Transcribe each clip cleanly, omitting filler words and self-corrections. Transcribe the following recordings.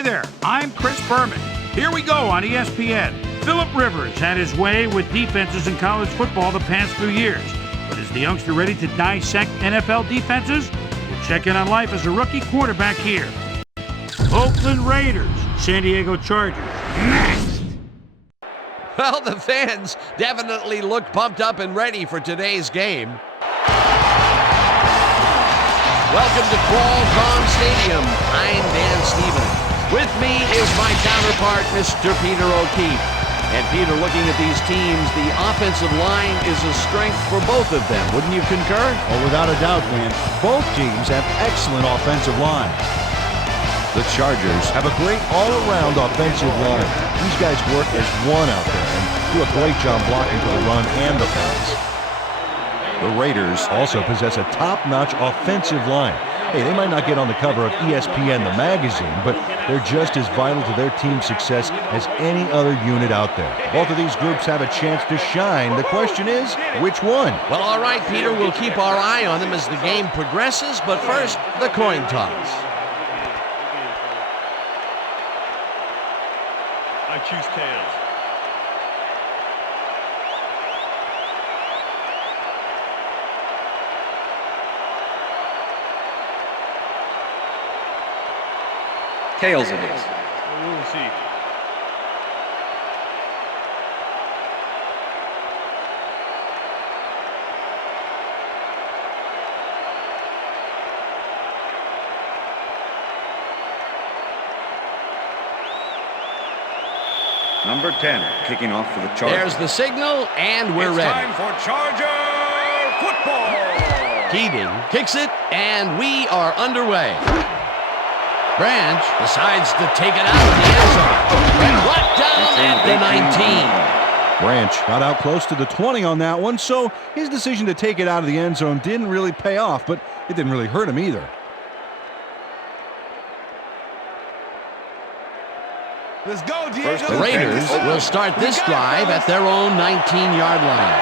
Hi there, I'm Chris Berman. Here we go on ESPN. Phillip Rivers had his way with defenses in college football the past few years. But is the youngster ready to dissect NFL defenses? We'll check in on life as a rookie quarterback here. Oakland Raiders, San Diego Chargers. Next. Well, the fans definitely look pumped up and ready for today's game. Welcome to Qualcomm Stadium. I'm Dan Stevens. With me is my counterpart, Mr. Peter O'Keefe. And Peter, looking at these teams, the offensive line is a strength for both of them. Wouldn't you concur? Oh, without a doubt, man. Both teams have excellent offensive lines. The Chargers have a great all-around offensive line. These guys work as one out there and do a great job blocking for the run and the pass. The Raiders also possess a top-notch offensive line. Hey, they might not get on the cover of ESPN, the magazine, but they're just as vital to their team's success as any other unit out there. Both of these groups have a chance to shine. The question is, which one? Well, all right, Peter, we'll keep our eye on them as the game progresses, but first, the coin toss. I choose tails. Tails it is. We'll see. Number 10, kicking off for the Chargers. There's the signal, and we're ready. Time for Charger football. Keating kicks it, and we are underway. Branch decides to take it out of the end zone. And brought down at the 19. Branch got out close to the 20 on that one, so his decision to take it out of the end zone didn't really pay off, but it didn't really hurt him either. Let's go, Diego. The Raiders will start this drive at their own 19-yard line.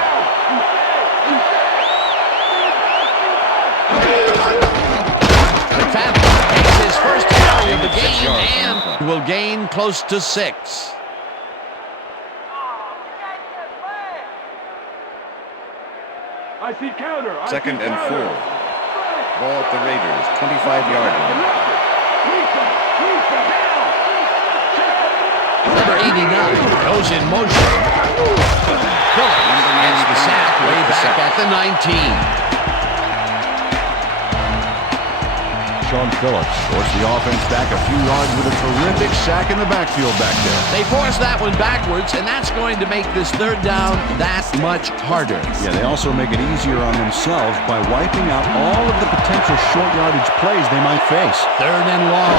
McFadden takes his first carry of the game and will gain close to 6. I see counter. Second and 4. Ball at the Raiders, 25-yard line. Number 89 goes in motion. Phillips gets the sack way back at the 19. Sean Phillips forced the offense back a few yards with a terrific sack in the backfield back there. They force that one backwards, and that's going to make this third down that much harder. Yeah, they also make it easier on themselves by wiping out all of the potential short yardage plays they might face. Third and long.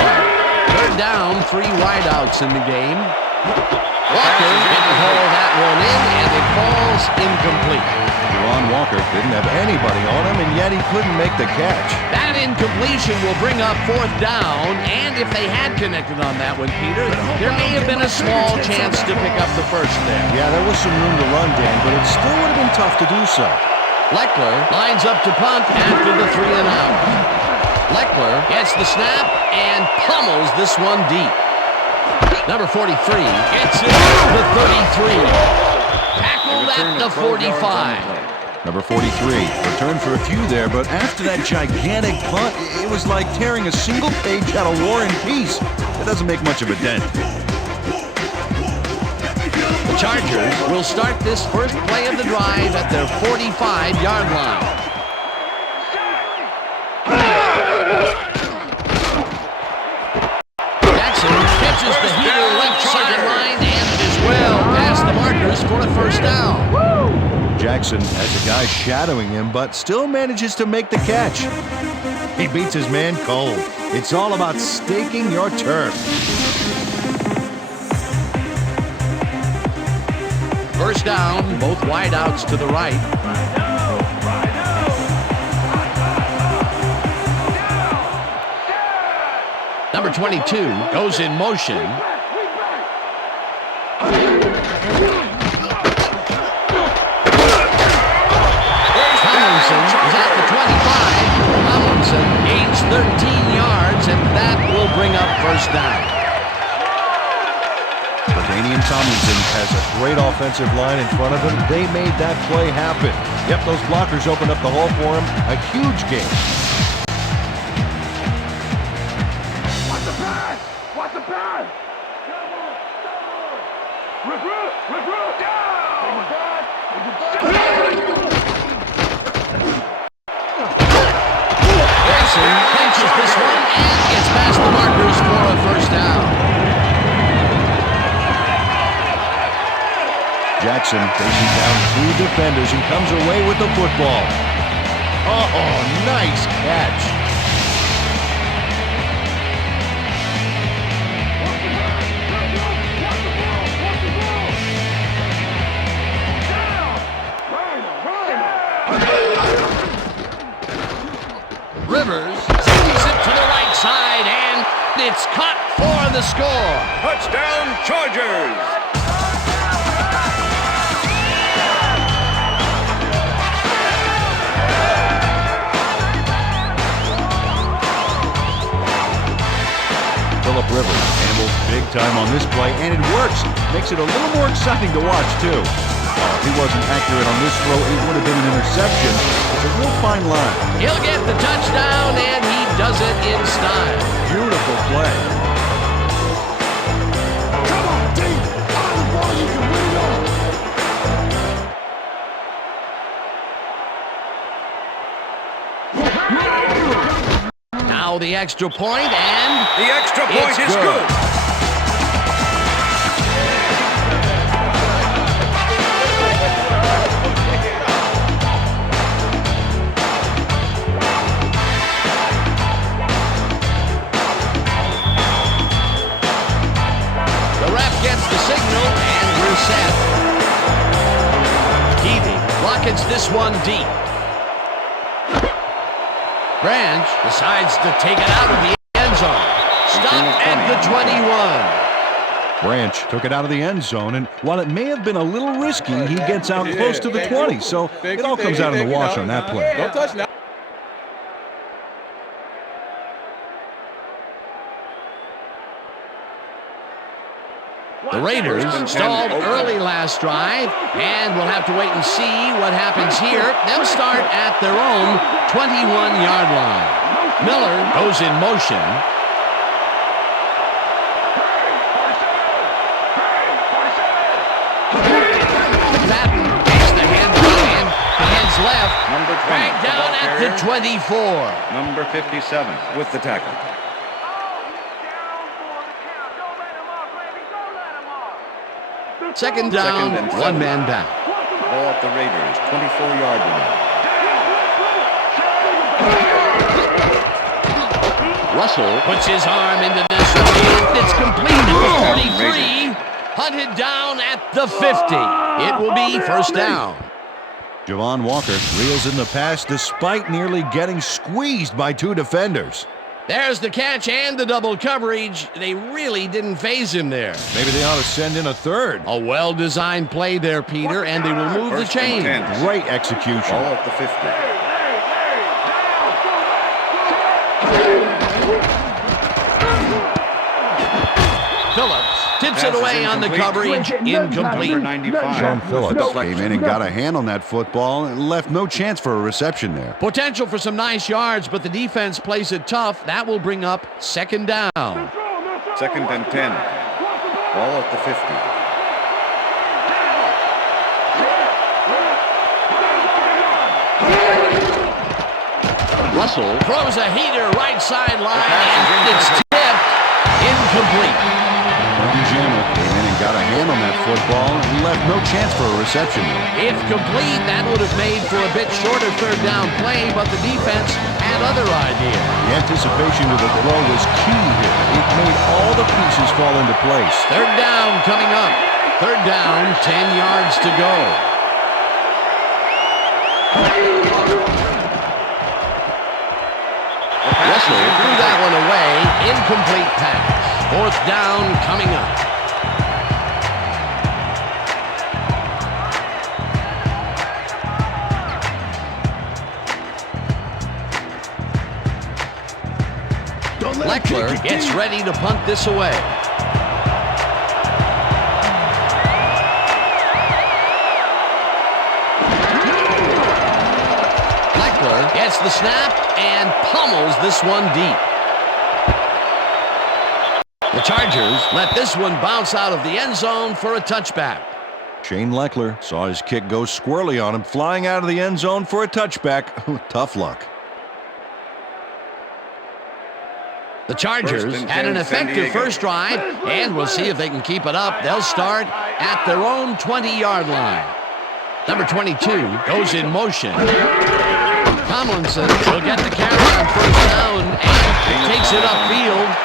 Third down, 3 wideouts in the game. Walker didn't haul that one in, and it falls incomplete. Ron Walker didn't have anybody on him, and yet he couldn't make the catch. That incompletion will bring up 4th down, and if they had connected on that one, Peter, there may have been a small chance to pick up the first there. Yeah, there was some room to run, Dan, but it still would have been tough to do so. Leckler lines up to punt after the 3 and out. Leckler gets the snap and pummels this one deep. Number 43 gets it to the 33. Tackled at the 45. Number 43 returned for a few there, but after that gigantic punt, it was like tearing a single page out of War and Peace. It doesn't make much of a dent. The Chargers will start this first play of the drive at their 45-yard line. Catches the heater left sideline and is well past the markers for a first down. Jackson has a guy shadowing him, but still manages to make the catch. He beats his man cold. It's all about staking your turf. First down, both wideouts to the right. Number 22 goes in motion. Tomlinson is at the 25. Tomlinson gains 13 yards, and that will bring up first down. Danian Tomlinson has a great offensive line in front of him. They made that play happen. Yep, those blockers opened up the hole for him. A huge game. Watch the pass! Watch the pass! Recruit! Recruit! Down! Harrison clinches this one and gets past the markers for a first down. Jackson facing down 2 defenders and comes away with the football. Oh, nice catch. Rivers sends it to the right side, and it's caught for the score. Touchdown, Chargers! Phillip Rivers handles big time on this play, and it works. Makes it a little more exciting to watch, too. If he wasn't accurate on this throw, it would have been an interception. It's a real fine line. He'll get the touchdown, and he does it in style. Beautiful play. Come on, team! All the ball you can win it all! Now the extra point, and The extra point it's is good. the ref gets the signal, and we're set. Keating rockets this one deep. Branch decides to take it out of the end zone. Stopped at the 21. Branch took it out of the end zone, and while it may have been a little risky, he gets out close to the 20, so it all comes out in the wash on that play. Don't touch now. The Raiders stalled early last drive, and we'll have to wait and see what happens here. They'll start at their own 21-yard line. Miller goes in motion. Patton takes the handoff and hands left. Number 20. Back down at the 24. Number 57 with the tackle. Second down, Second and one 7. man down. Ball at the Raiders' 24-yard line. Russell puts his arm into this one. It's complete at the 43. Hunted down at the 50. It will be first down. Javon Walker reels in the pass despite nearly getting squeezed by 2 defenders. There's the catch and the double coverage. They really didn't phase him there. Maybe they ought to send in a third. A well-designed play there, Peter, and they will move the First and chains. 10. Great execution. Ball at the 50. Phillips tips it Pass is away on the incomplete. coverage. Incomplete. Number 95. Sean Phillips Deflection. came in and got a hand on that football and left no chance for a reception there. Potential for some nice yards, but the defense plays it tough. That will bring up second down. Second and 10. Ball at the 50. Russell throws a heater right sideline, and it's tipped. Incomplete. Martin Jamel came in and got a hand on that football and left no chance for a reception there. If complete, that would have made for a bit shorter third down play, but the defense had other ideas. The anticipation of the throw was key here. It made all the pieces fall into place. Third down coming up. Third down, 10 yards to go. Russell threw that one away. Incomplete pass. Fourth down coming up. Leckler gets ready to punt this away. Leckler gets the snap and pummels this one deep. The Chargers let this one bounce out of the end zone for a touchback. Shane Leckler saw his kick go squirrely on him, flying out of the end zone for a touchback. Tough luck. The Chargers had an effective first drive, and we'll see if they can keep it up. They'll start at their own 20-yard line. Number 22 goes in motion. Tomlinson will get the carry on first down and takes it upfield.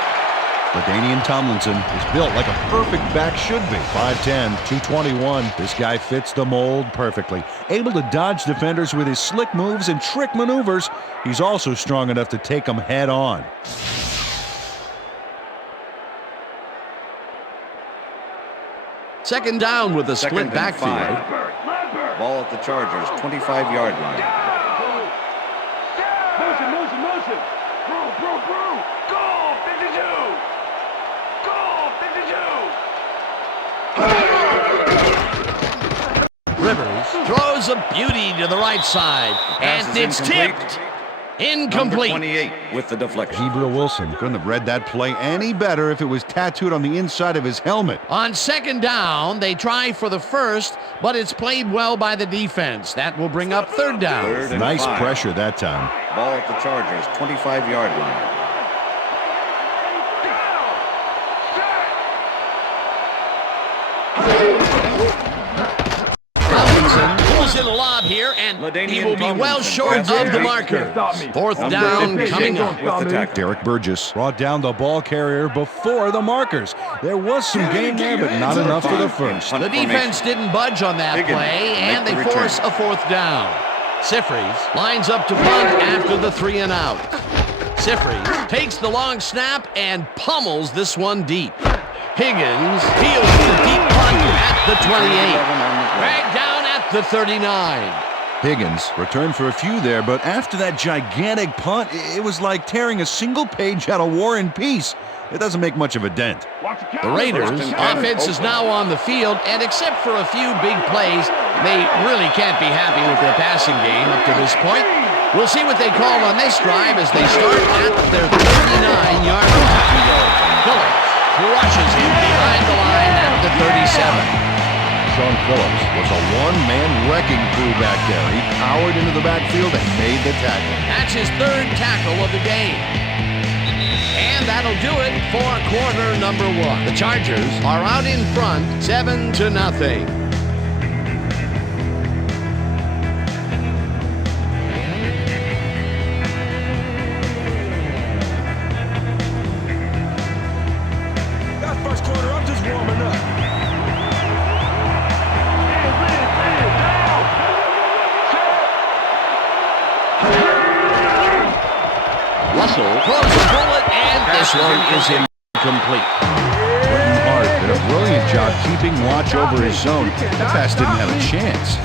LaDainian Tomlinson is built like a perfect back should be. 5'10", 221. This guy fits the mold perfectly. Able to dodge defenders with his slick moves and trick maneuvers. He's also strong enough to take them head on. Second down with a split backfield. Ball at the Chargers, 25-yard line. Motion. Bro. Goal 52. Rivers throws a beauty to the right side, and it's tipped. Incomplete. Number 28 with the deflection. Hebrew Wilson couldn't have read that play any better if it was tattooed on the inside of his helmet. On second down, they try for the first, but it's played well by the defense. That will bring up third down. Nice pressure that time. Ball at the Chargers, 25-yard line. Tomlinson pulls in a lob here, and he will be well short of the marker. Fourth down coming up. With the tackle. Derek Burgess brought down the ball carrier before the markers. There was some gain there, but not enough for the first. The defense didn't budge on that play, and they force a fourth down. Sifries lines up to punt after the 3 and out. Sifries takes the long snap and pummels this one deep. Higgins fields the deep punt at the 28. Dragged down at the 39. Higgins returned for a few there, but after that gigantic punt, it was like tearing a single page out of War and Peace. It doesn't make much of a dent. The Raiders' offense is now on the field, and except for a few big plays, they really can't be happy with their passing game up to this point. We'll see what they call on this drive as they start at their 39-yard line. Phillips crushes him behind the line at the 37. Sean Phillips was a one-man wrecking crew back there. He powered into the backfield and made the tackle. That's his third tackle of the game. And that'll do it for quarter number 1. The Chargers are out in front, 7-0. First quarter, I'm just warming up. Russell throws a bullet, and this one is incomplete. Quentin Hart did a brilliant job keeping watch over his zone. That pass didn't have a chance.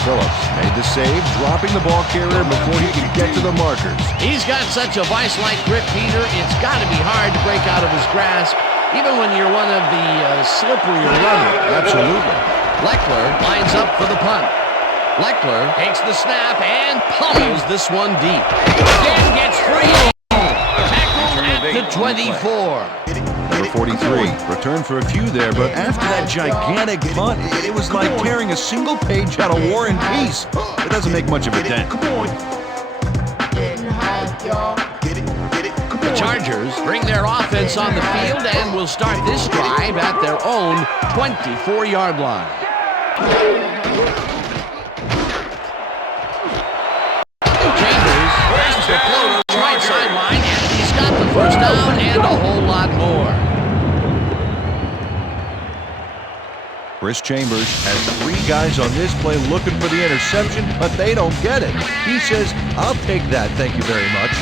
Phillips made the save, dropping the ball carrier before he could get to the markers. He's got such a vice-like grip, Peter. It's got to be hard to break out of his grasp, even when you're one of the slipperier runners. Absolutely. Leckler lines up for the punt. Leckler takes the snap and pummels this one deep. Then gets free. Tackled at the 24. Number 43 returned for a few there, but after that gigantic punt, it was like tearing a single page out of War and Peace. It doesn't make much of a dent. The Chargers bring their offense on the field and will start this drive at their own 24-yard line. Chambers grabs the floater right sideline, and he's got the first down and a whole lot more. Chris Chambers has 3 guys on this play looking for the interception, but they don't get it. He says, "I'll take that, thank you very much."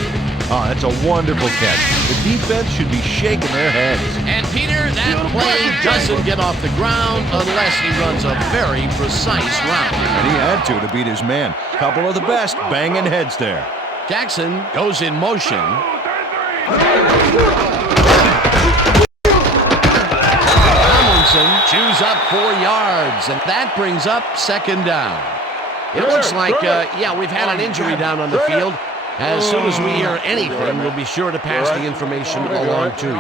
Oh, that's a wonderful catch. The defense should be shaking their heads. And Peter, that play doesn't get off the ground unless he runs a very precise route. And he had to beat his man. Couple of the best banging heads there. Jackson goes in motion. Tomlinson chews up 4 yards, and that brings up second down. It looks like, we've had an injury down on the field. As soon as we hear anything, we'll be sure to pass the information along to you.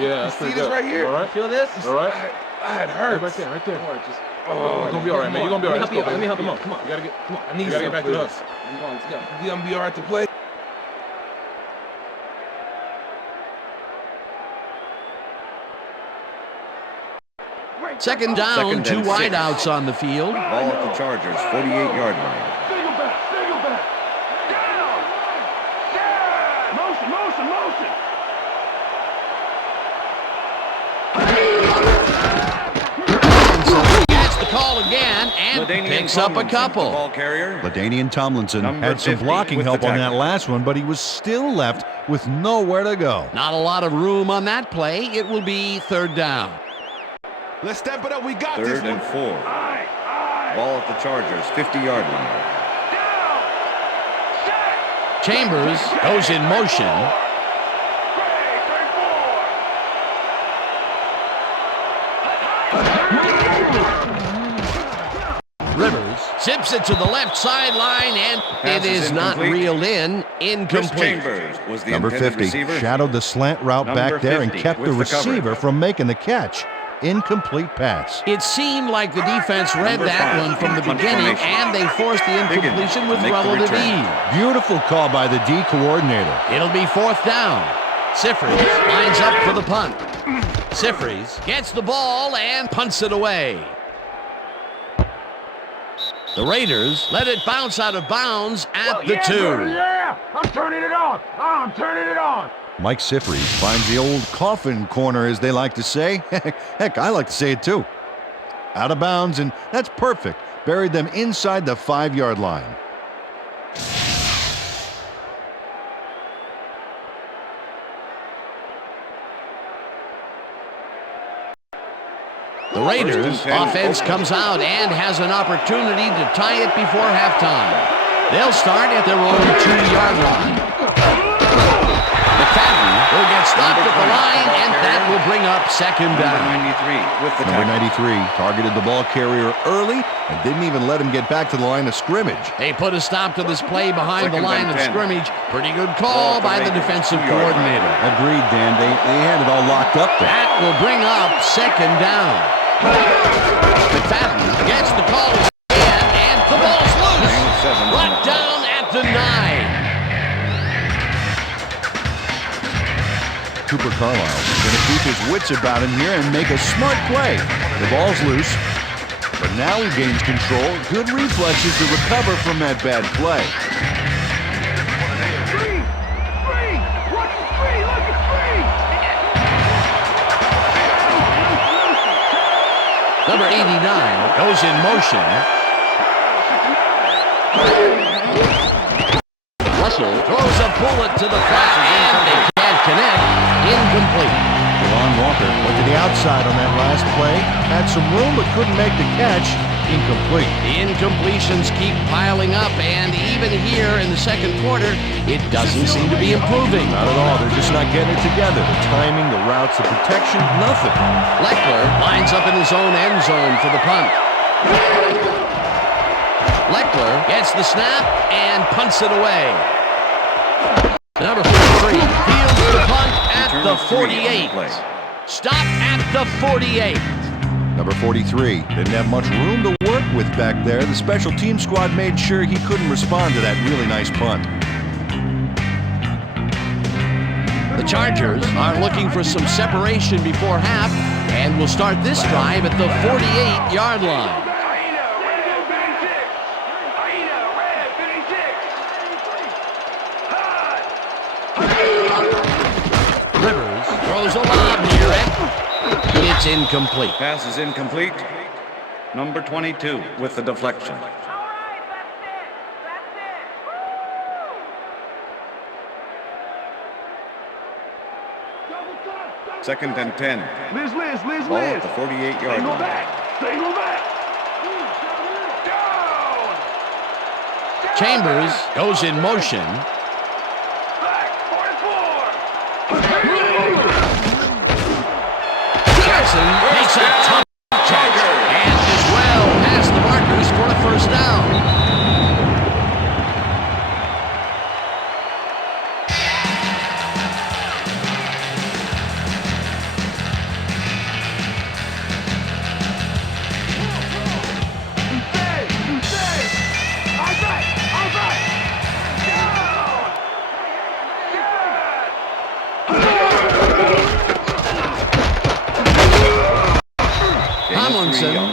You see this right here? Right. Feel this? All right. I had hurt. Right there. You're gonna be all right, man. You're gonna be all right. Let me help him up. Come on. You gotta get. Come on. I need you. Get back to us. Let's go. You gonna be all right to play? Second down, 2 wideouts on the field. Ball at the Chargers, 48-yard line. Single back. Down. Motion. Gets the call again and picks up a couple. Ball carrier. LaDainian Tomlinson Number had some 50 blocking with help the on that tackle. last one, but he was still left with nowhere to go. Not a lot of room on that play. It will be third down. Let's step it up. We got this Third one. and 4. Ball at the Chargers, 50-yard line. Chambers goes in motion. Rivers zips it to the left sideline, and Pass it is is not incomplete. reeled in. Chris Incomplete. Chambers was the Number intended 50 receiver. shadowed the slant route Number back there and 50 kept the with the coverage. receiver from making the catch. Incomplete pass. It seemed like the defense read Number that 5 one from the in punt beginning, formation. and they forced the incompletion with make the relative return. ease. Beautiful call by the D coordinator. It'll be fourth down. Sifries lines up for the punt. Sifries gets the ball and punts it away. The Raiders let it bounce out of bounds at the 2. Yeah, I'm turning it on. Mike Sifries finds the old coffin corner, as they like to say. Heck, I like to say it too. Out of bounds, and that's perfect. Buried them inside the 5-yard line. The Raiders offense comes out and has an opportunity to tie it before halftime. They'll start at their own 2-yard line. McFadden will get stopped at the line, and that will bring up second Number down. 93 with the Number tackle. 93 targeted the ball carrier early and didn't even let him get back to the line of scrimmage. They put a stop to this play behind the Second line and of 10. scrimmage. Pretty good call by the defensive 2-yard line. coordinator. Agreed, Dan. They had it all locked up there. That will bring up second down. McFadden gets the call again, and the ball's loose. Brought down at the 9. Cooper Carlisle is going to keep his wits about him here and make a smart play. The ball's loose, but now he gains control. Good reflexes to recover from that bad play. Number 89 goes in motion. Russell throws a bullet to the front, and they can't connect. Incomplete. Ron Walker went to the outside on that last play. Had some room but couldn't make the catch. Incomplete. The incompletions keep piling up, and even here in the second quarter, it doesn't seem to be improving. Not at all. They're just not getting it together. The timing, the routes, the protection, nothing. Leckler lines up in his own end zone for the punt. Leckler gets the snap and punts it away. Number 43 fields the punt at the 48. Stop at the 48. Number 43 didn't have much room to work with back there. The special team squad made sure he couldn't respond to that really nice punt. The Chargers are looking for some separation before half and will start this drive at the 48-yard line. Rivers throws a lob here, and it's incomplete. Pass is incomplete. Number 22 with the deflection. Second and 10. Liz. Ball at the 48-yard Single line. back. Single back. Down. Chambers goes in motion. Back. 44. Jackson makes a tough catch and is well past the markers for a first down.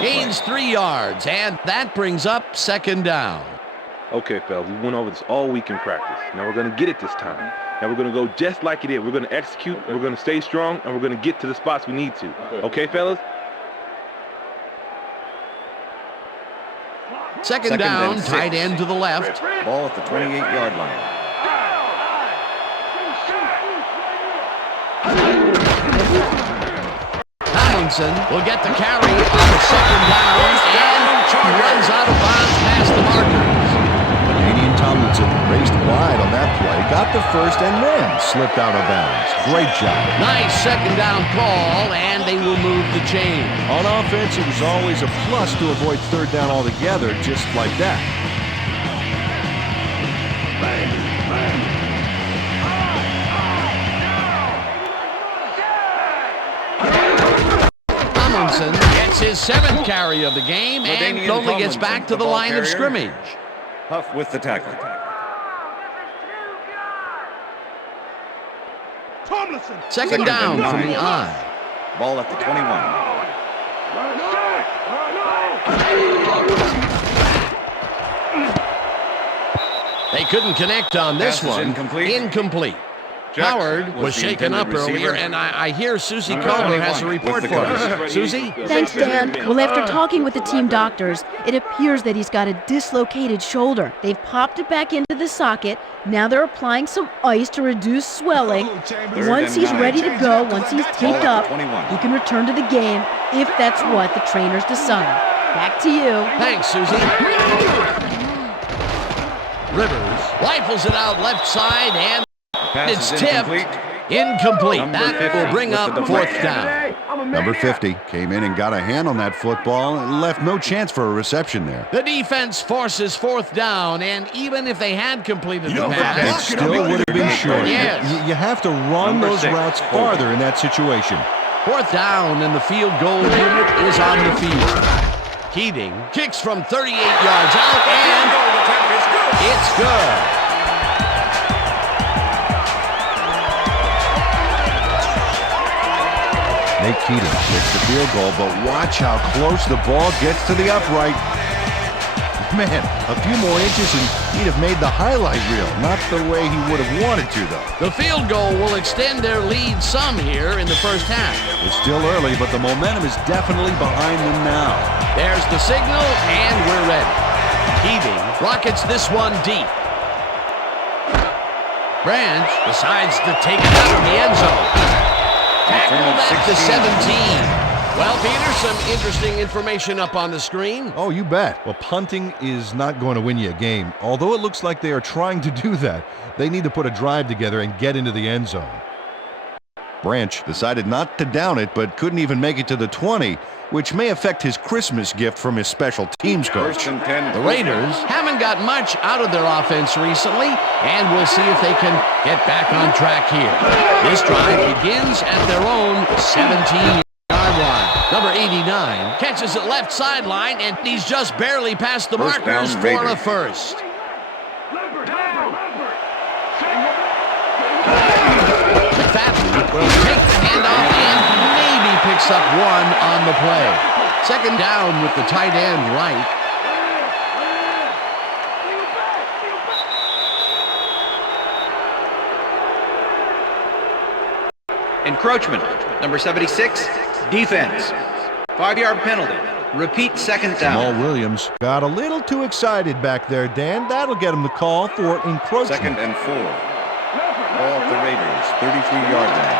Gains 3 yards, and that brings up second down. Okay, fellas, we went over this all week in practice. Now we're going to get it this time. Now we're going to go just like it is. We're going to execute, we're going to stay strong, and we're going to get to the spots we need to. Okay, fellas? Second down, and 6. tight end to the left. Ball at the 28-yard line. Tomlinson will get the carry on second down and runs out of bounds past the markers. Canadian Tomlinson raced wide on that play, got the first, and then slipped out of bounds. Great job. Nice second down call, and they will move the chain. On offense, it was always a plus to avoid third down altogether, just like that. Tomlinson gets his 7th carry of the game and only gets back to the line of scrimmage. Huff with the tackle. Second down from the eye. Ball at the 21. They couldn't connect on this Pass is one. incomplete. Howard was shaken up earlier, and I hear Susie Culver has a report for us. Susie? Thanks, Dan. Well, after talking with the team doctors, it appears that he's got a dislocated shoulder. They've popped it back into the socket. Now they're applying some ice to reduce swelling. Once he's ready to go, once he's taped up, he can return to the game if that's what the trainers decide. Back to you. Thanks, Susie. Rivers rifles it out left side, and it's tipped. Incomplete. That will bring up fourth down. Number 50 came in and got a hand on that football and left no chance for a reception there. The defense forces fourth down, and even if they had completed the pass, It still would have been short. Yes. You have to run those routes farther in that situation. fourth down, and the field goal unit is on the field. Keating kicks from 38 yards out, and it's good. Nate Keating gets the field goal, but watch how close the ball gets to the upright. Man, a few more inches and he'd have made the highlight reel. Not the way he would have wanted to, though. The field goal will extend their lead some here in the first half. It's still early, but the momentum is definitely behind them now. There's the signal, and we're ready. Keating rockets this one deep. Branch decides to take it out of the end zone. Tackled at the 17. Well, Peter, some interesting information up on the screen. Oh, you bet. Well, punting is not going to win you a game. Although it looks like they are trying to do that, they need to put a drive together and get into the end zone. Branch decided not to down it, but couldn't even make it to the 20, which may affect his Christmas gift from his special teams coach. The Raiders haven't got much out of their offense recently, and we'll see if they can get back on track here. This drive begins at their own 17-yard line. Number 89 catches it left sideline, and he's just barely past the markers for a first. McFadden will take the handoff and maybe picks up one on the play. Second down with the tight end right. Encroachment. Number 76, defense. 5-yard penalty. Repeat second down. Jamal Williams got a little too excited back there, Dan. That'll get him the call for encroachment. Second and 4. Ball at the Raiders, 33-yard line.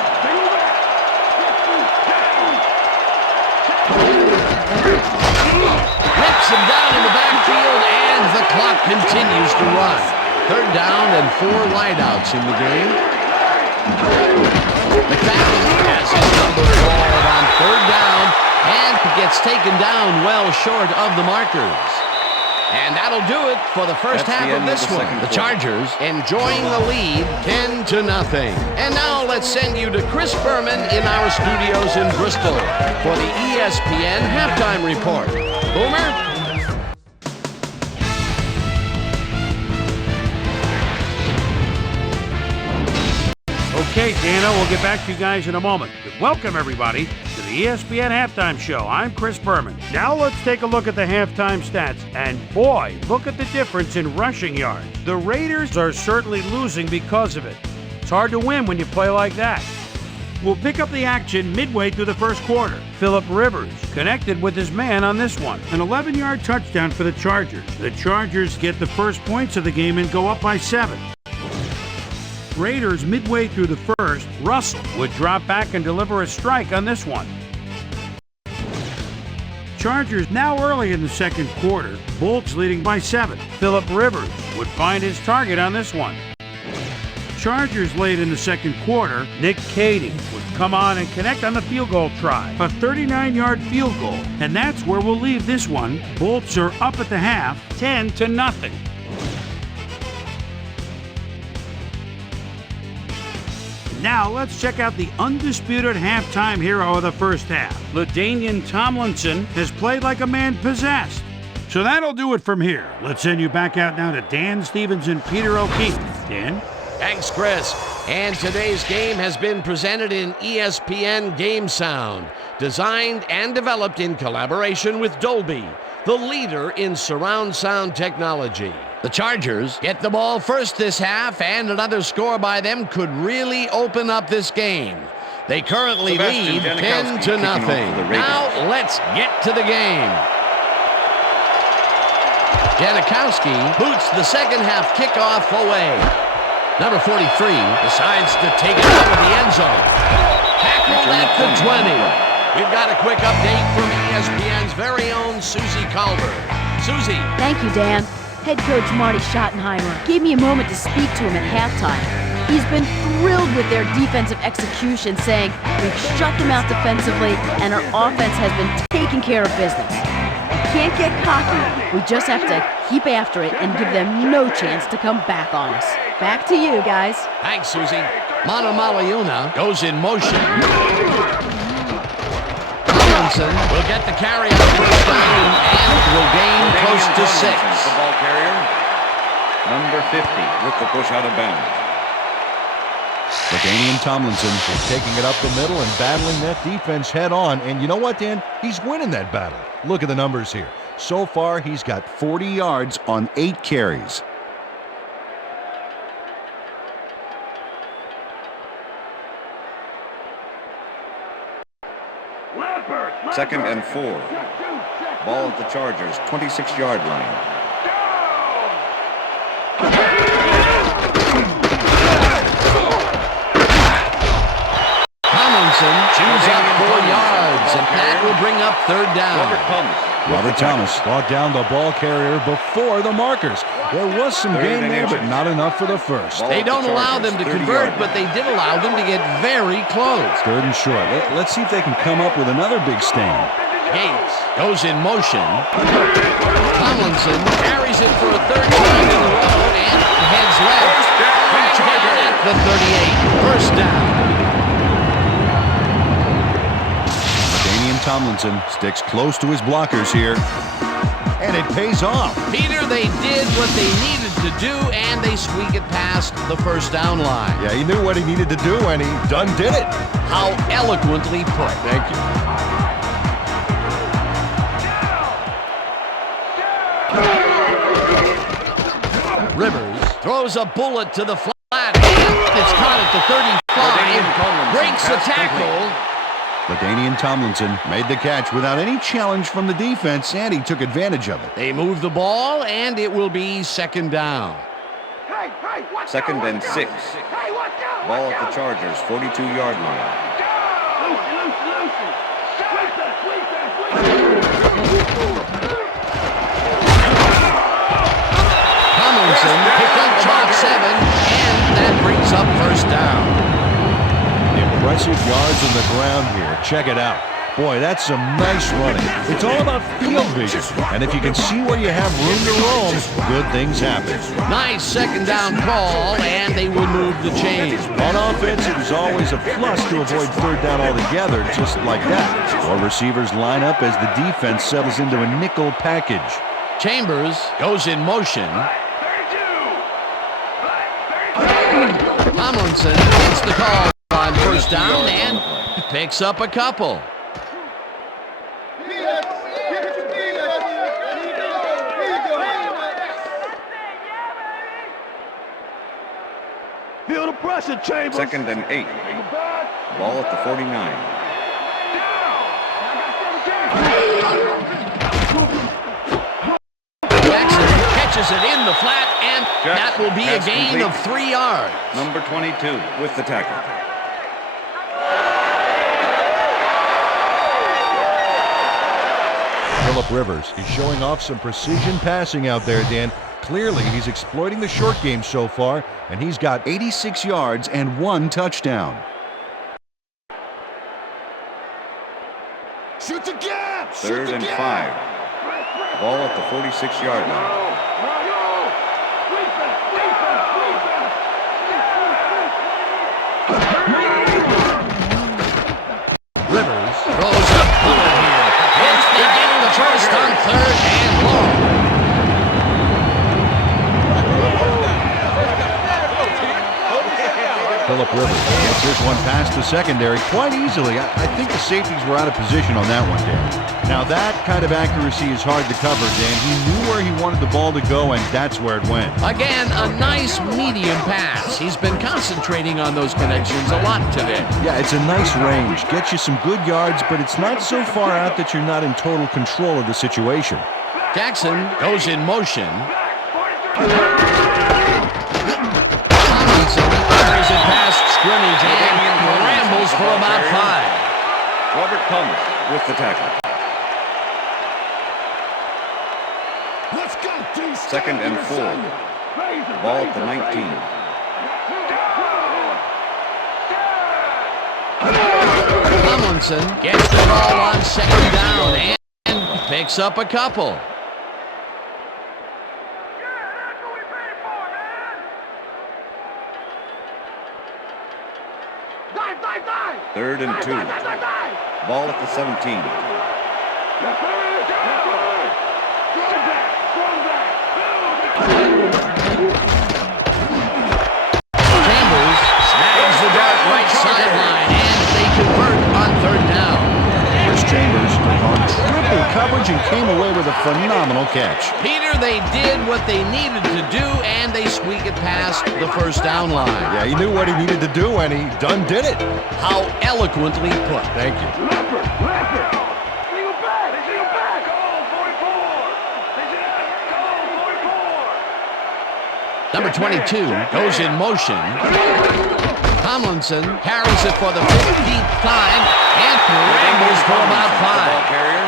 him down in the backfield, and the clock continues to run. Third down and 4 wideouts in the game. McFadden has his number called on third down and gets taken down well short of the markers. And that'll do it for the first half of this one. The Chargers enjoying the lead 10-0. And now let's send you to Chris Berman in our studios in Bristol for the ESPN Halftime Report. Boomer? Okay, Dana, we'll get back to you guys in a moment. But welcome, everybody, to the ESPN Halftime Show. I'm Chris Berman. Now let's take a look at the halftime stats. And boy, look at the difference in rushing yards. The Raiders are certainly losing because of it. It's hard to win when you play like that. We'll pick up the action midway through the first quarter. Philip Rivers connected with his man on this one. An 11-yard touchdown for the Chargers. The Chargers get the first points of the game and go up by 7. Raiders midway through the first, Russell would drop back and deliver a strike on this one. Chargers now early in the second quarter, Bolts leading by 7. Philip Rivers would find his target on this one. Chargers late in the second quarter, Nick Cady would come on and connect on the field goal try. A 39-yard field goal, and that's where we'll leave this one. Bolts are up at the half, 10-0. Now, let's check out the undisputed halftime hero of the first half. LaDainian Tomlinson has played like a man possessed. So that'll do it from here. Let's send you back out now to Dan Stevens and Peter O'Keefe. Dan? Thanks, Chris. And today's game has been presented in ESPN Game Sound, designed and developed in collaboration with Dolby, the leader in surround sound technology. The Chargers get the ball first this half, and another score by them could really open up this game. They currently lead 10-0. Now let's get to the game. Janikowski boots the second half kickoff away. Number 43 decides to take it out of the end zone. Tackled at the 20. We've got a quick update from ESPN's very own Susie Calver. Susie. Thank you, Dan. Head coach Marty Schottenheimer gave me a moment to speak to him at halftime. He's been thrilled with their defensive execution, saying, "We've shut them out defensively, and our offense has been taking care of business. We can't get cocky. We just have to keep after it and give them no chance to come back on us." Back to you, guys. Thanks, Susie. Mana Malayuna goes in motion. Tomlinson will get the carry on first down and will gain close to 6. The ball carrier, number 50, with the push out of bounds. LaDainian Tomlinson is taking it up the middle and battling that defense head on. And you know what, Dan? He's winning that battle. Look at the numbers here. So far, he's got 40 yards on 8 carries. Second and 4. Ball at the Chargers' 26-yard line. Tomlinson chews up 4 yards, and that will bring up third down. Robert Thomas brought down the ball carrier before the markers. There was some gain there, but not enough for the first. They don't allow them to convert, but they did allow them to get very close. Third and short. Let's see if they can come up with another big stand. Gates goes in motion. Tomlinson carries it for a third time in a row and heads left. Down at the 38. First down. LaDainian Tomlinson sticks close to his blockers here. And it pays off. Peter, they did what they needed to do, and they squeak it past the first down line. Yeah, he knew what he needed to do, and he done did it. How eloquently put. Thank you. Rivers throws a bullet to the flat. It's caught at the 35. Breaks the tackle. LaDainian Tomlinson made the catch without any challenge from the defense, and he took advantage of it. They move the ball, and it will be second down. Second and 6. Ball at the Chargers' 42-yard line. Jackson picked up about 7, and that brings up first down. Impressive yards on the ground here. Check it out. Boy, that's some nice running. It's all about field vision. And if you can see where you have room to roam, good things happen. Nice second down call, and they will move the chains. On offense, it was always a plus to avoid third down altogether, just like that. Our receivers line up as the defense settles into a nickel package. Chambers goes in motion. Tomlinson gets the call on first down and picks up a couple. Feel the pressure, Chambers. 2nd and 8. Ball at the 49. Jackson catches it in the flat, and that will be a gain of 3 yards. Number 22 with the tackle. Phillip Rivers is showing off some precision passing out there, Dan. Clearly, he's exploiting the short game so far, and he's got 86 yards and 1 touchdown. Shoot the gap. 3rd and 5. Ball at the 46-yard line. Rivers throws up Fuller here. Yes, they get the first on 3rd and long. Phillip Rivers gets this one past the secondary quite easily. I think the safeties were out of position on that one, Dan. Now that kind of accuracy is hard to cover, Dan. He knew where he wanted the ball to go, and that's where it went. Again, a nice medium pass. He's been concentrating on those connections a lot today. Yeah, it's a nice range. Gets you some good yards, but it's not so far out that you're not in total control of the situation. Jackson goes in motion. Carries it past scrimmage and rambles for about 5. Robert Thomas with the tackle. 2nd and 4. Ball at the 19. Tomlinson gets the ball on 2nd down and picks up a couple. Third and 2. Ball at the 17. Chambers snags the dart right sideline, and they convert on 3rd down. Here's Chambers on triple coverage and came away with a phenomenal catch. Peter, they did what they needed to do, and they squeak it past the first down line. Yeah, he knew what he needed to do, and he done did it. How eloquently put. Thank you. Number 22 goes in motion. Tomlinson carries it for the 15th time and rambles for about 5. Carrier.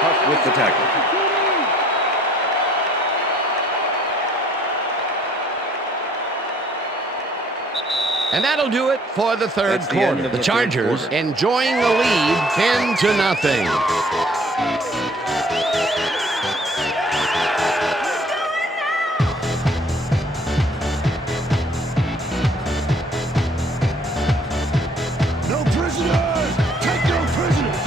Huff with the tackle. And that'll do it for the 3rd quarter. The Chargers enjoying the lead 10-0. No prisoners! Take no prisoners!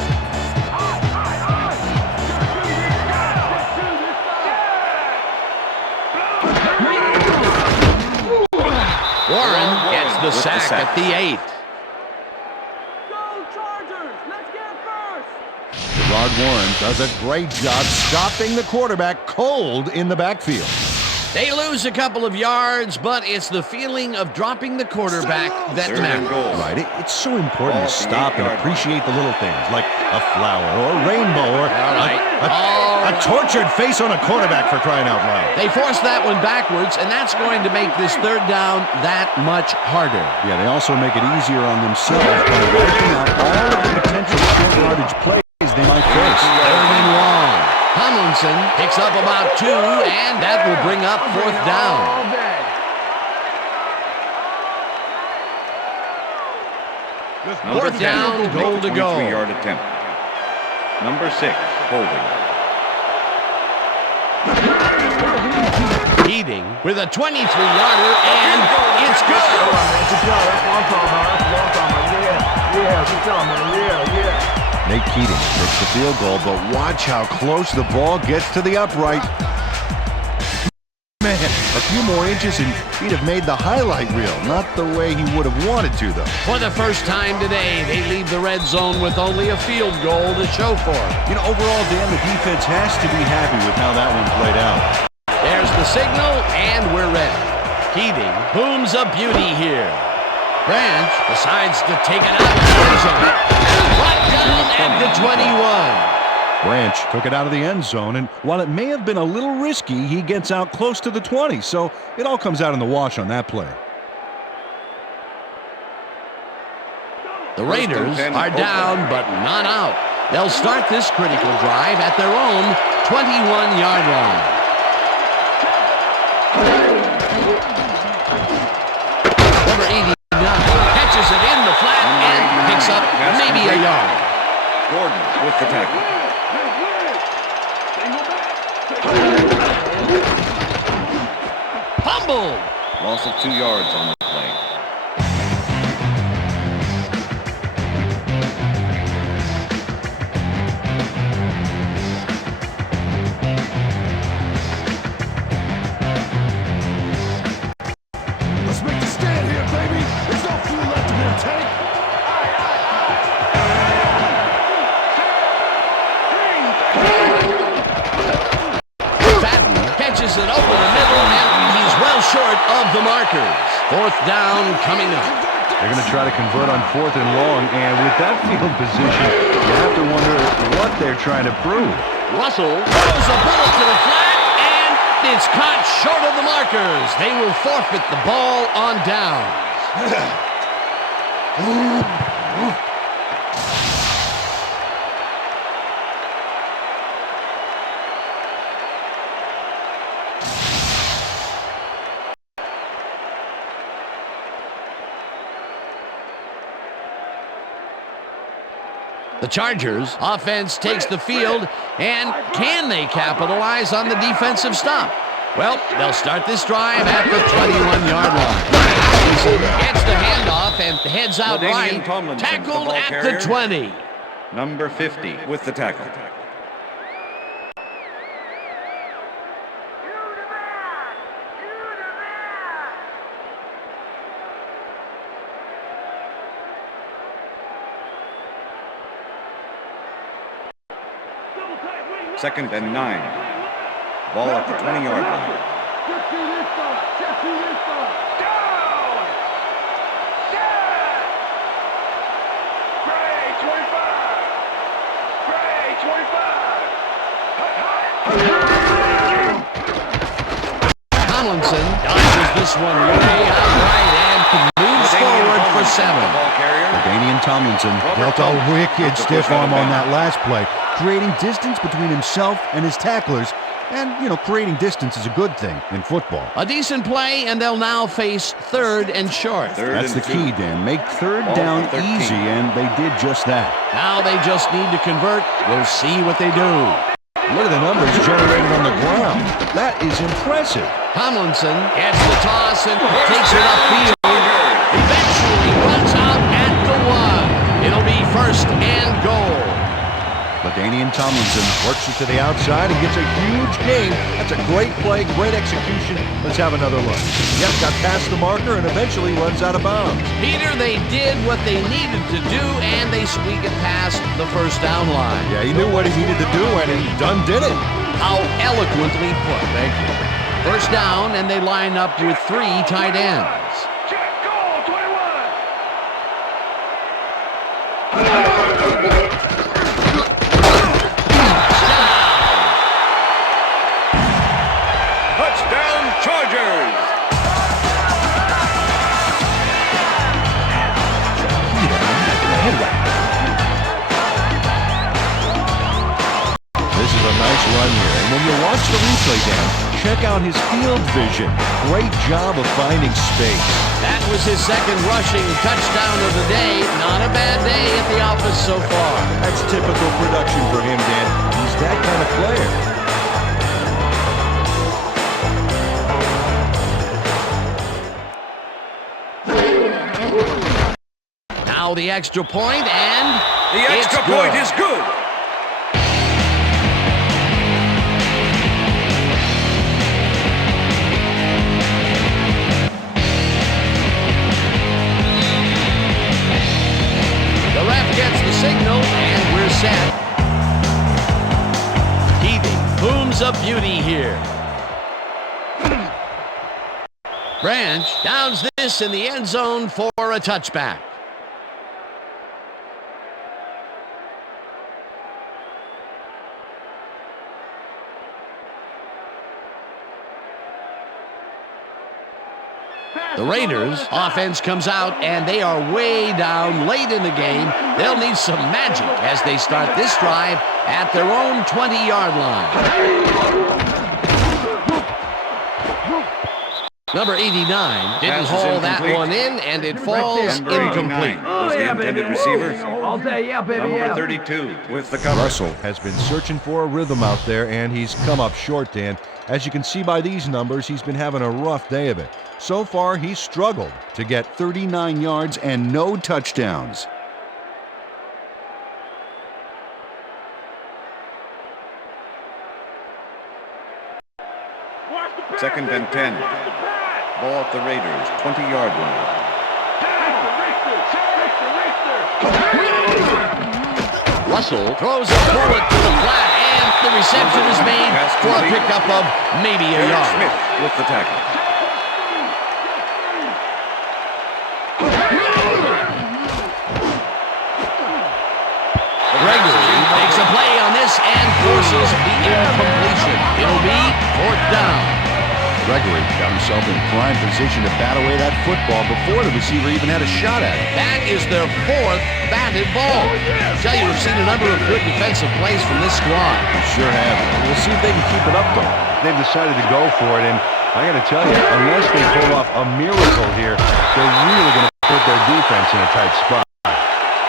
Warren gets the sack at the 8. Go Chargers! Let's get first! Rod Warren does a great job stopping the quarterback cold in the backfield. They lose a couple of yards, but it's the feeling of dropping the quarterback that matters. Right, it's so important to stop and appreciate the little things, like a flower or a rainbow or a tortured face on a quarterback, for crying out loud. They force that one backwards, and that's going to make this 3rd down that much harder. Yeah, they also make it easier on themselves by wiping out all of the potential short yardage plays they might face. 3rd and long. Tomlinson Tomlinson picks up about 2, and that will bring up 4th down. Number 4th down, goal to go. 23-yard attempt. Number 6, holding. Heating with a 23-yarder, and it's good. Nate Keating makes the field goal, but watch how close the ball gets to the upright. Man, a few more inches and he'd have made the highlight reel. Not the way he would have wanted to, though. For the first time today, they leave the red zone with only a field goal to show for it. You know, overall, Dan, the defense has to be happy with how that one played out. There's the signal, and we're ready. Keating booms a beauty here. Branch decides to take it out. Brought down at the 21. Branch took it out of the end zone, and while it may have been a little risky, he gets out close to the 20, so it all comes out in the wash on that play. The Raiders are down, but not out. They'll start this critical drive at their own 21-yard line. Number 89 catches it in the flat and picks up maybe a yard. Gordon with the tackle. Fumbled. Loss of 2 yards on the play. Let's make the stand here, baby. There's no fuel left in their tank. Fadden catches it over the middle, and he's well short of the markers. 4th down coming up. They're going to try to convert on 4th and long, and with that field position, you have to wonder what they're trying to prove. Russell throws a bullet to the flat, and it's caught short of the markers. They will forfeit the ball on downs. The Chargers offense takes the field, and can they capitalize on the defensive stop? Well, they'll start this drive at the 21-yard line. Gets the handoff and heads out right, tackled at the 20. Number 50 with the tackle. Second and 9. Ball at the 20-yard line. Tomlinson dodges this one way outright and moves forward for 7. Danian Tomlinson built a wicked stiff arm on that last play, creating distance between himself and his tacklers. And, you know, creating distance is a good thing in football. A decent play, and they'll now face 3rd and short. That's the key, Dan. Make 3rd down easy, and they did just that. Now they just need to convert. We'll see what they do. Look at the numbers generated on the ground. That is impressive. Tomlinson gets the toss and takes it upfield. Eventually runs out at the 1. It'll be 1st and goal. LaDainian Tomlinson works it to the outside and gets a huge gain. That's a great play, great execution. Let's have another look. Yep, got past the marker and eventually runs out of bounds. Peter, they did what they needed to do, and they squeak it past the 1st down line. Yeah, he knew what he needed to do, and he done did it. How eloquently put. Thank you. 1st down, and they line up with 3 tight ends. Check goal, 21. Touchdown, Chargers! This is a Nice run here. And when you watch the replay, Dan, check out his field vision. Great job of finding space. That was his second rushing touchdown of the day. Not a bad day at the office so far. That's typical production for him, Dan. He's that kind of player. Now the extra point, and The extra it's point good. is good. The ref gets the signal, and we're set. Keating booms a beauty here. Branch downs this in the end zone for a touchback. The Raiders offense comes out, and they are way down late in the game. They'll need some magic as they start this drive at their own 20-yard line. Number 89 didn't Pass is haul that incomplete. one in, and it falls Number 89 incomplete. was the intended receiver. All day, yeah, baby, Number yeah. 32 with the cover. Russell has been searching for a rhythm out there, and he's come up short, Dan. As you can see by these numbers, he's been having a rough day of it. So far, he's struggled to get 39 yards and no touchdowns. Second and 10. Ball at the Raiders, 20-yard line. Russell throws a bullet to the flat, and the reception is made for a pickup of maybe a Eric yard. Smith with the tackle. Gregory makes a play on this and forces the incompletion. It'll be fourth down. Gregory got himself in prime position to bat away that football before the receiver even had a shot at it. That is their fourth batted ball. I tell you, we've seen a number of good defensive plays from this squad. We sure have. We'll see if they can keep it up, though. They've decided to go for it, and I got to tell you, unless they pull off a miracle here, they're really going to put their defense in a tight spot.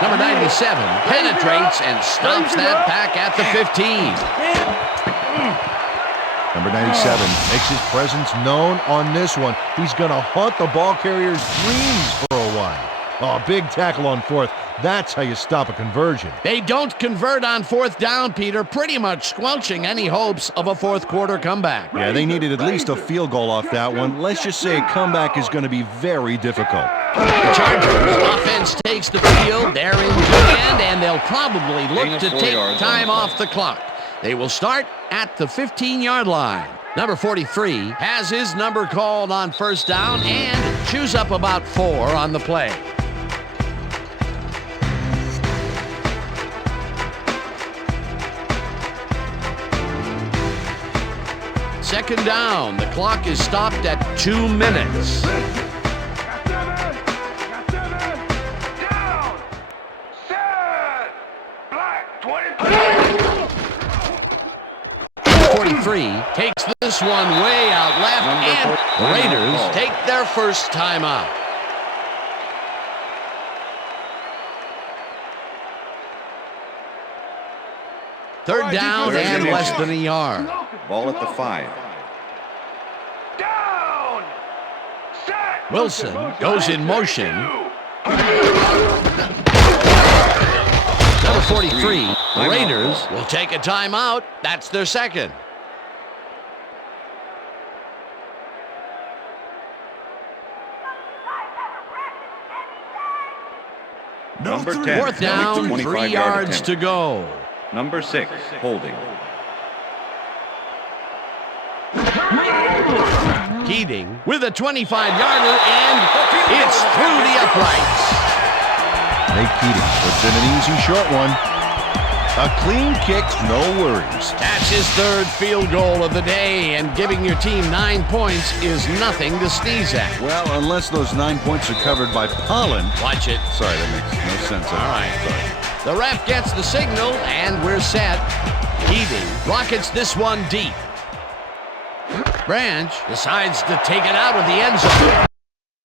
Number 97 penetrates and stops that back at the 15. Number 97 makes his presence known on this one. He's going to haunt the ball carrier's dreams for a while. Oh, big tackle on fourth. That's how you stop a conversion. They don't convert on fourth down, Peter, pretty much squelching any hopes of a fourth quarter comeback. Yeah, they needed at least a field goal off that one. Let's just say a comeback is going to be very difficult. The Chargers offense takes the field. They're in command, and they'll probably look to take time off the clock. They will start at the 15-yard line. Number 43 has his number called on first down and chews up about 4 on the play. Second down. The clock is stopped at 2 minutes. Down. Set. Black 43 takes this one way out left, and the Raiders take their first time out. Third down and less than a yard. Ball at the 5. Down. Set. Wilson goes in motion. Number 43, the Raiders will take a timeout. That's their second. Number 10. Fourth down, 3 25-yard yards attempt. to go. Number 6, holding. Keating with a 25-yarder, and it's through the uprights. Nate Keating puts in an easy short one. A clean kick, no worries. That's his third field goal of the day, and giving your team 9 points is nothing to sneeze at. Well, unless those 9 points are covered by pollen. Watch it. Sorry, that makes no sense. All right. Sorry. The ref gets the signal, and we're set. Heaving rockets this one deep. Branch decides to take it out of the end zone.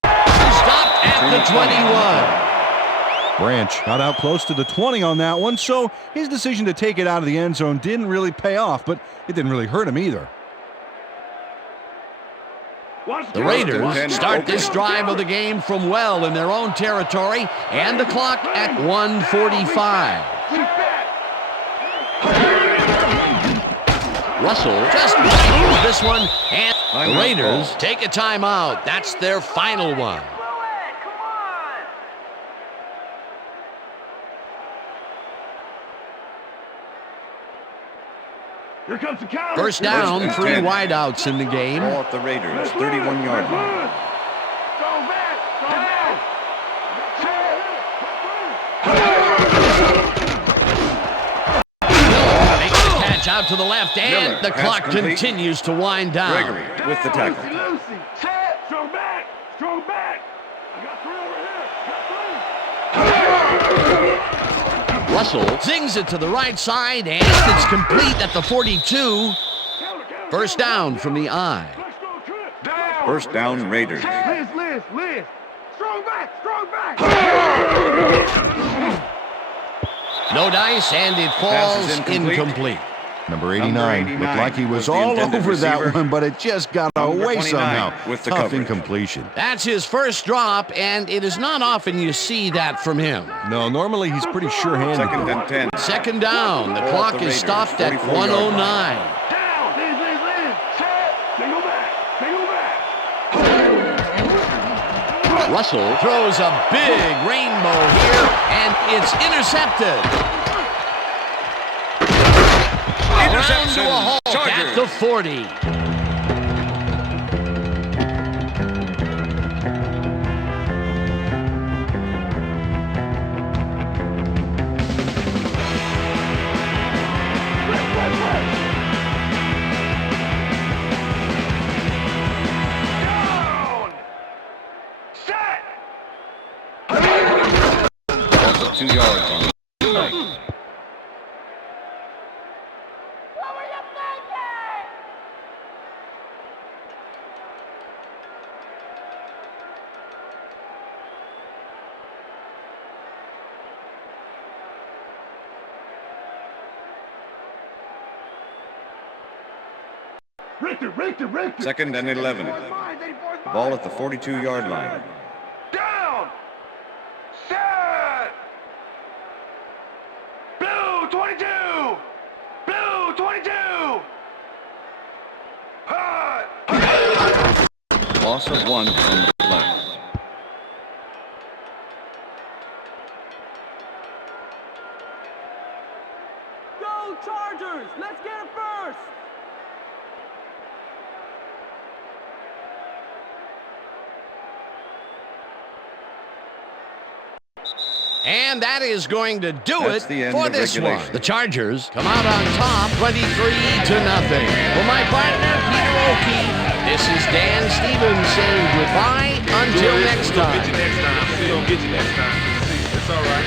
Stopped at the 21. Branch got out close to the 20 on that one, so his decision to take it out of the end zone didn't really pay off, but it didn't really hurt him either. The Raiders start this drive of the game from well in their own territory, and the clock at 1:45. Russell just rifles this one, and the Raiders take a timeout. That's their final one. Here comes the counter. First down, 3 wideouts in the game. Ball at the Raiders, 31-yard line. Go back. Go back. Makes the catch out to the left, and Miller, the pass clock complete. continues to wind down. Gregory with the tackle. Lucy. Strong back. Strong back. I got 3 over here. Got 3. Russell zings it to the right side, and it's complete at the 42. First down from the eye. First down, Raiders. Liz. Strong back. No dice, and it falls Pass is incomplete. incomplete. Number 89 looked like he was all over that one, but it just got away 29 somehow. with the Tough coverage. incompletion. That's his first drop, and it is not often you see that from him. No, normally he's pretty sure-handed. Second and 10. Second down. The clock is stopped at 1:09. Down. Liz. They go back. Russell throws a big rainbow here, and it's intercepted. Around to a halt at the 40. Also 2 yards on the play. Richter. Second and 11. Ball at the 42-yard line. Down. Set. Blue 22. Hot. Loss of 1 on the play. Go Chargers! Let's get it first! And that is going to do That's it the end for of this one. regulation. The Chargers come out on top 23-0. For my partner, Peter O'Keefe, this is Dan Stevens saying goodbye until next time. We'll get you next time. We'll get you next time. It's all right.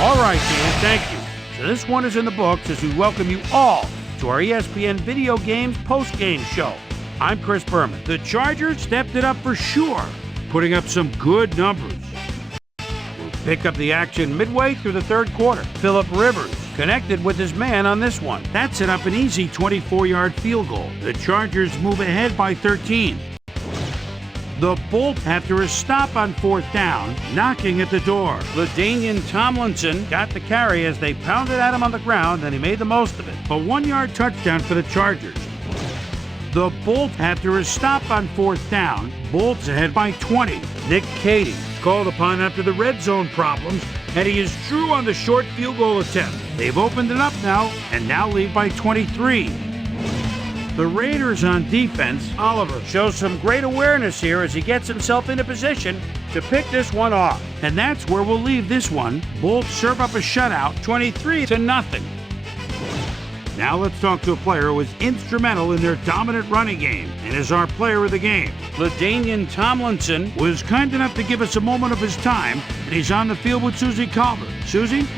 All right, Dan, thank you. So this one is in the books as we welcome you all to our ESPN Video Games post-game show. I'm Chris Berman. The Chargers stepped it up for sure, putting up some good numbers. We'll pick up the action midway through the third quarter. Philip Rivers connected with his man on this one. That set up an easy 24-yard field goal. The Chargers move ahead by 13. The Bolts after a stop on 4th down, knocking at the door. LaDainian Tomlinson got the carry as they pounded at him on the ground, and he made the most of it. A 1-yard touchdown for the Chargers. The Bolts after a stop on 4th down, Bolts ahead by 20. Nick Cady called upon after the red zone problems, and he is true on the short field goal attempt. They've opened it up now, and now lead by 23. The Raiders on defense, Oliver shows some great awareness here as he gets himself in a position to pick this one off. And that's where we'll leave this one. Bolts serve up a shutout, 23-0. Now let's talk to a player who was instrumental in their dominant running game and is our player of the game. LaDainian Tomlinson was kind enough to give us a moment of his time, and he's on the field with Susie Calvert. Susie?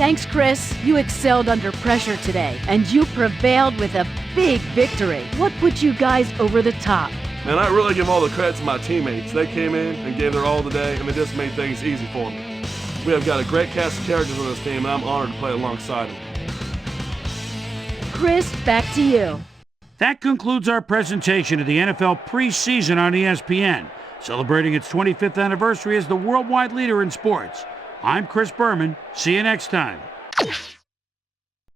Thanks, Chris. You excelled under pressure today, and you prevailed with a big victory. What put you guys over the top? Man, I really give all the credit to my teammates. They came in and gave their all today, and they just made things easy for me. We have got a great cast of characters on this team, and I'm honored to play alongside them. Chris, back to you. That concludes our presentation of the NFL preseason on ESPN, celebrating its 25th anniversary as the worldwide leader in sports. I'm Chris Berman. See you next time.